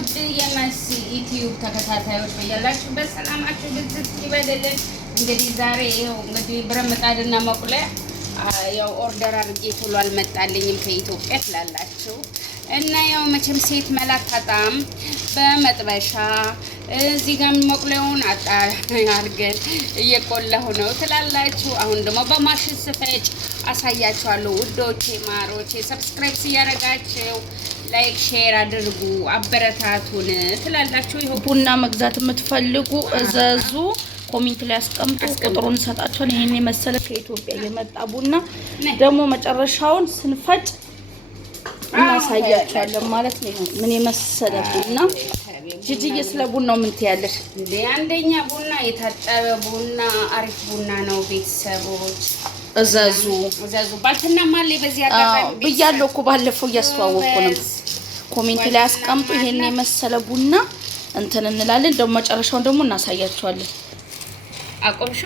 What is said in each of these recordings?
ውድ የመሲ ዩቲዩብ ተከታታዮች በያላችሁበት ሰላማችሁ ብዝት ይበልልን። እንግዲህ ዛሬ ይኸው እንግዲህ ብረት ምጣድና መቁለያ ያው ኦርደር አድርጌ ቶሎ አልመጣልኝም ከኢትዮጵያ ትላላችሁ እና ያው መቼም ሴት መላካጣም በመጥበሻ እዚህ ጋር መቁለያውን አድርገን እየቆላሁ ነው ትላላችሁ። አሁን ደግሞ በማሽን ስፈጭ አሳያችኋለሁ ውዶቼ ማሮቼ። ሰብስክራይብ ሲያረጋችሁ ላይክ ሼር አድርጉ አበረታቱን ትላላችሁ። ይሄ ቡና መግዛት የምትፈልጉ እዘዙ፣ ኮሜንት ላይ አስቀምጡ፣ ቁጥሩን ሰጣችኋል። ይሄን የመሰለ ከኢትዮጵያ የመጣ ቡና ደግሞ መጨረሻውን ስንፈጭ እናሳያችኋለን ማለት ነው። ምን የመሰለ ቡና ጂጂዬ፣ ስለ ቡናው ምን ትያለሽ? አንደኛ ቡና የታጠበ ቡና አሪፍ ቡና ነው። ቤተሰቦች እዘዙ ባልትና ማለ በዚህ አጋጣሚ ብያለሁ እኮ ባለፈው እያስተዋወቅኩ ነው። ኮሜንት ላይ አስቀምጡ። ይሄን የመሰለ ቡና እንትን እንላለን። ደግሞ መጨረሻውን ደግሞ እናሳያችኋለን። አቆምሾ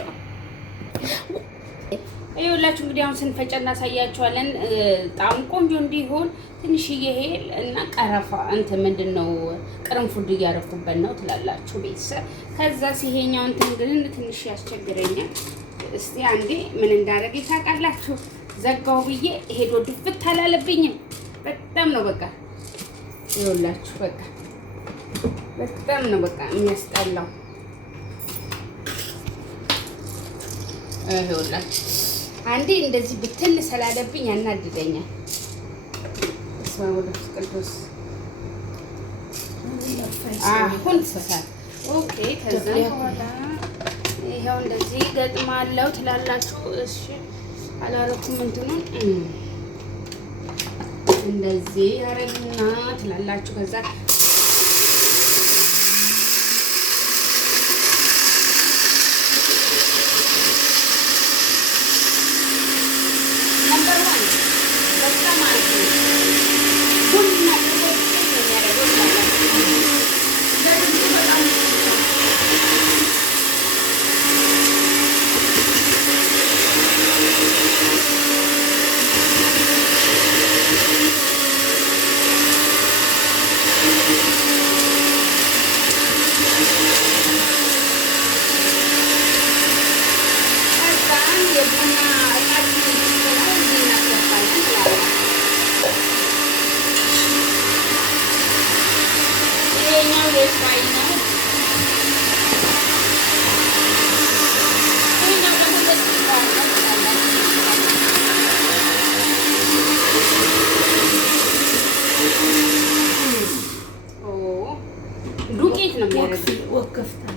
ይኸውላችሁ እንግዲህ አሁን ስንፈጨ እናሳያችኋለን። ጣም ቆንጆ እንዲሆን ትንሽዬ ሄል እና ቀረፋ እንትን ምንድነው ቅርንፉድ እያደረኩበት ነው ትላላችሁ ቤተሰብ። ከዛ ሲሄኛው እንትን ግን ትንሽ ያስቸግረኛል። እስቲ አንዴ ምን እንዳደረገ ታውቃላችሁ? ዘጋው ብዬ ሄዶ ድፍት አላለብኝም። በጣም ነው በቃ ይኸውላችሁ በቃ በጣም ነው በቃ የሚያስጠላው። ይኸውላችሁ አንዴ እንደዚህ ብትን ስላለብኝ ያናድደኛል። ወደ ቅዱስ አሁን ሰሳት ኦኬ። ከዛ በኋላ ይሄው እንደዚህ ገጥማለሁ ትላላችሁ። እሺ አላረኩም እንትኑን እንደዚህ ያረግና ትላላችሁ። ከዛ ዱቄት ነው የሚያደርገው።